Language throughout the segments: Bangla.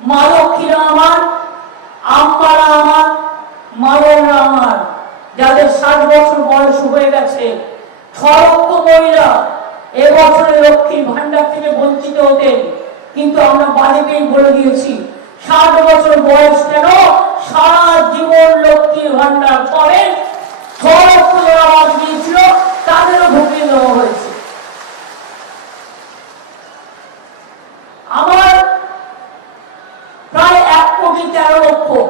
মা লক্ষ্মীরা আমার, আম্মারা আমার, মায়েরা আমার, যাদের 60 বছর বয়স হয়ে গেছে, 6 লক্ষ মহিলা এবছরে লক্ষ্মীর ভান্ডার থেকে বঞ্চিত হতেন, কিন্তু আমরা বাজেটেই বলে দিয়েছি 60 বছর বয়স কেন, সারা জীবন লক্ষ্মীর ভান্ডার পাবেন। 6 লক্ষ যারা বাদ দিয়েছিল তাদেরও ঢুকিয়ে দেওয়া হয়েছে। আমার প্রায় 1,13,00,000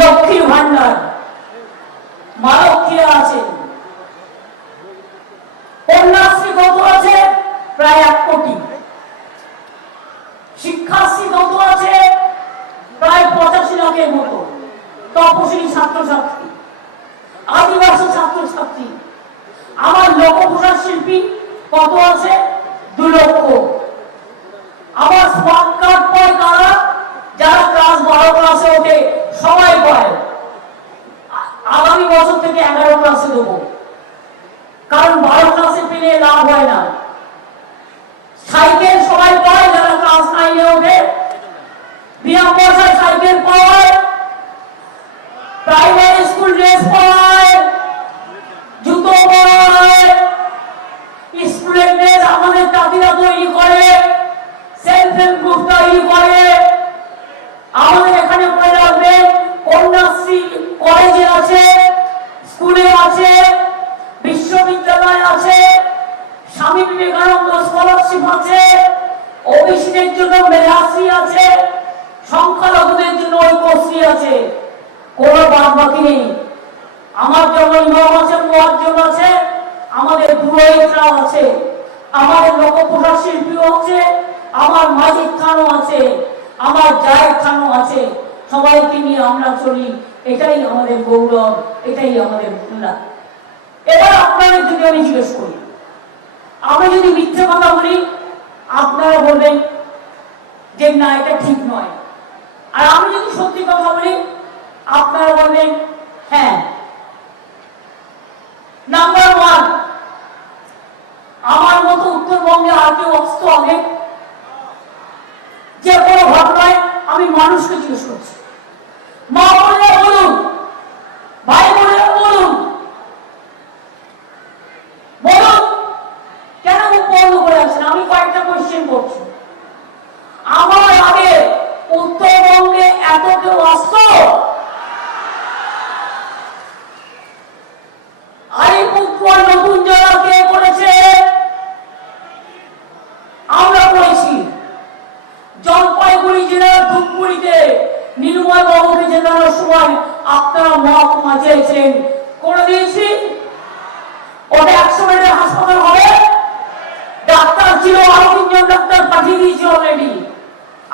লক্ষ্মীর ভান্ডার, মা লক্ষ্মীরা আছেন। কন্যাশ্রী কত আছে? প্রায় 1 কোটি। শিক্ষাশ্রী কত আছে? প্রায় 85 লাখের মতো। তপশিলি ছাত্রছাত্রী, আদিবাসী ছাত্রছাত্রী। আমার লোকপ্রসাদ শিল্পী কত আছে? 2 লক্ষ। আমার স্মার্ট কার্ড পায় কারা? যারা ক্লাস 12 ক্লাসে ওঠে সবাই পায়। আগামী বছর থেকে 11 ক্লাসে দেবো, কারণ 12 ক্লাসে পেলে লাভ হয় না। সাইকেল সবাই পায় যারা ক্লাস 9-এ ওঠে, বিনা পয়সায় সাইকেল পায়, প্রাইমারি স্কুল ড্রেস পায়, জুতো পায়, স্কুলের ড্রেস আমাদের দাদিরা তৈরি করে, সেলফ হেল্প গ্রুপ তৈরি করে। আমাদের এখানে পড়ে রাখবেন, কন্যাশ্রী কলেজে আছে, স্কুলে আছে, বিশ্ববিদ্যালয় আছে, স্বামী বিবেকানন্দ স্কলারশিপ আছে, ওবিসিদের জন্য মেধাশ্রী আছে, সংখ্যালঘুদের জন্য ঐক্যশ্রী আছে। কোনো বাদ বাকি নেই। আমার জন্য ইমাম আছে, মুয়াজ্জিন আছে, আমাদের পুরোহিতরাও আছে, আমাদের লোকপ্রসাদ শিল্পীও আছে, আমার মাজিদ খানও আছে, আমার জায়েদ খানও আছে। সবাইকে নিয়ে আমরা চলি, এটাই আমাদের গৌরব, এটাই আমাদের ভূমিকা। এবার আপনাদের যদি আমি জিজ্ঞেস করি, আমি যদি মিথ্যে কথা বলি আপনারা বলবেন যে না এটা ঠিক নয়, আর আমি যদি সত্যি কথা বলি আপনারা বলবেন হ্যাঁ। নাম্বার 1, আমার মতো উত্তরবঙ্গে আর কেউ অস্ত হবে? যে কোনো ঘটনায় আমি মানুষকে জিজ্ঞেস করছি, মা বোনেরা বলুন, ভাই বোনেরা বলুন, বলুন কেন মুখ বন্ধ করে আছেন? আমি কয়েকটা কোয়েশ্চেন করছি। আমার আগে উত্তরবঙ্গে এত কেউ আসত? আলিপুরদুয়ার নতুন জায়গা কে করেছে? আমরা করেছি। জলপাইগুড়ি জেলার ধূপগুড়িতে নীলময় বাবুকে জেতানোর সময় আপনারা মহকুমা চেয়েছেন, করে দিয়েছি। ওটা 100 বেডের হাসপাতাল হবে, ডাক্তার ছিল, আরো 3 জন ডাক্তার পাঠিয়ে দিয়েছি অলরেডি,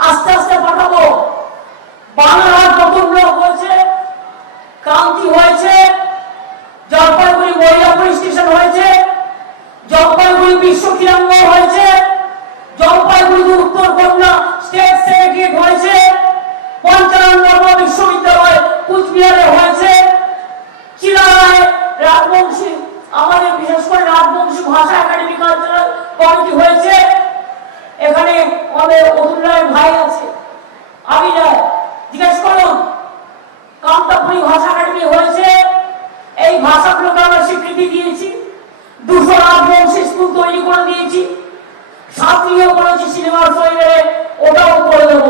আস্তে আস্তে পাঠাবো। বাংলার নতুন ব্লক হয়েছে, কান্তি হয়েছে, জলপাইগুড়ি মহিলা পুলিশ স্টেশন হয়েছে, জলপাইগুড়ি বিশ্ব ক্রীড়াঙ্গন হয়েছে, জলপাইগুড়ি উত্তর কন্যা স্টেট সেক্রেটারিয়েট হয়েছে, পঞ্চানন বিশ্ববিদ্যালয় কুচবিহারে হয়েছে, চিরালায় রাজবংশী, আমাদের বিশেষ করে রাজবংশী ভাষা একাডেমি কালচারাল কমিটি হয়েছে। এখানে আমাদের অতুল রায় ভাই আছে, আমি যাই জিজ্ঞেস করুন। কামতাপুরি ভাষা একাডেমি হয়েছে, এই ভাষাগুলোকে আমরা স্বীকৃতি দিয়েছি। 200 রাজবংশী স্কুল তৈরি করে দিয়েছি, ছাত্রীও করেছি সিনেমার শৈলে, ওটাও করে দেব।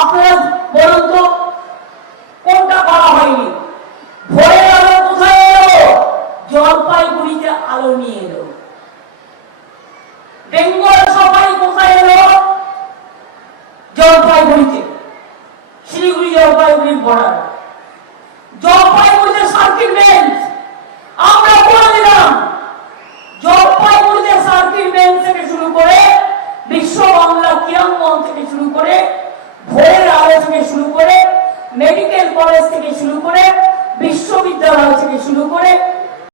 আপনারা বলুন তো কোনটা করা হয়নি? ভোরের আলো কোথায় এলো? জলপাইগুড়িতে আলো নিয়ে এলো। বেঙ্গল সাফারি কোথায় এলো? জলপাইগুড়িতে, শিলিগুড়ি জলপাইগুড়ির বর্ডার। জলপাইগুড়িতে সার্কিট বেঞ্চ আমরা করে দিলাম। জলপাইগুড়িতে সার্কিট বেঞ্চ থেকে শুরু করে বিশ্ব বাংলা ক্রীড়াঙ্গন থেকে শুরু করে ভোরের আলো থেকে শুরু করে মেডিকেল কলেজ থেকে শুরু করে বিশ্ববিদ্যালয় থেকে শুরু করে